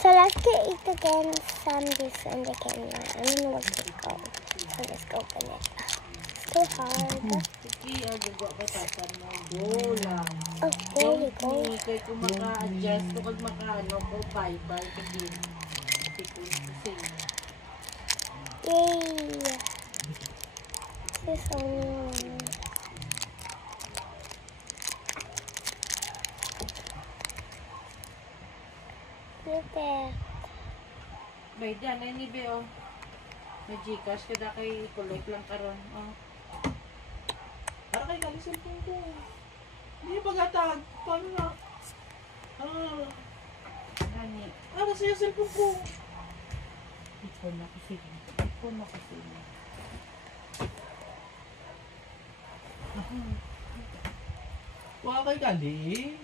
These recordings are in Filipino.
So let's get eat again some juice in the camera. I don't know where to go. So let's go open it. It's too hard. Oh, there you go. Kaya kung maka-adjust, kung maka-ano, ko bye-bye kagin. Yay! This is only one. Look there. Bay, dyan, ay ni Beo. May Gcash, kada kay collect lang karon. Oh. Para kayo galing cellphone ko. Hindi yung paghatag. Paano na? Gani. Ano sa'yo cellphone ko? Ipon ako sila. Ipon ako sila. Wala kayo galing.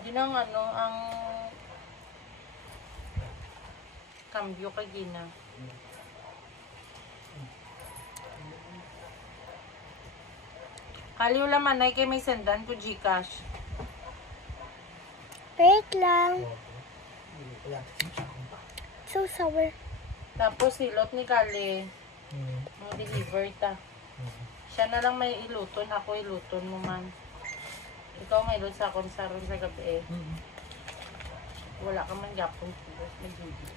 Yun ang ano, ang cambio kay Gina. Kaliw laman ay kay may sendan ko Gcash. Wait lang. So sour. Tapos silot ni Kali. Ang deliver ta. Siya na lang may iluton, ako iluton mo man. Ikaw may iluton sa akong saron sa gabi eh. Wala ka man gapon kilos, nag-ibig.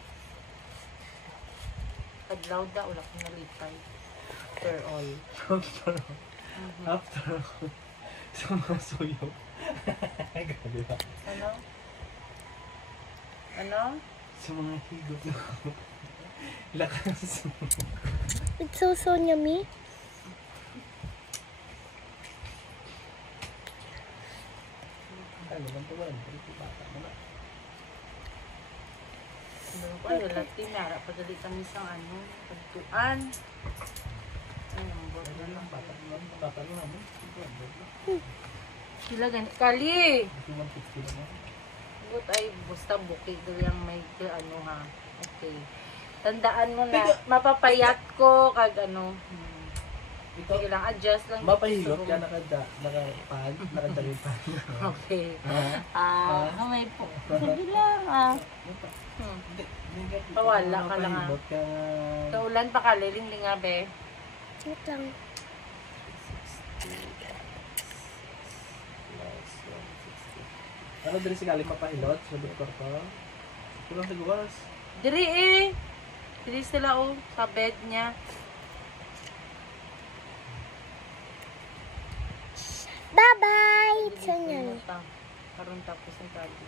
Kadlaw da, wala kong nalipay. After all. After all. Sa mga suyo. Grabe ba? Ano? Ano? Sa mga higot na lakas. It's so yummy. Ano lang ito ba? Ito bata mo na. Ano ba? Lati nara, padali kami sa ano, pagtuan. Ayun, bot na lang. Bata mo naman. Sila ganit. Kali! Ito 150 naman. But ay, basta bukid doon yung may ano ha. Okay. Tandaan mo na, mapapayat ko kag ano. Ito, Sige lang, adjust lang. mapahilot ka nakapan, nakadali pa. Okay. Ah. May po. Sige lang Pawala ka lang ah. Mapahilot ka. Kaulan pa ka, liling nga be. Wait lang. Ano din si Gali papahilot sa doktor ko? Kulang sa gawas. Diri eh. Diri sila oh, sa bed niya. Bye-bye! So yummy. Karon tapos ng kali.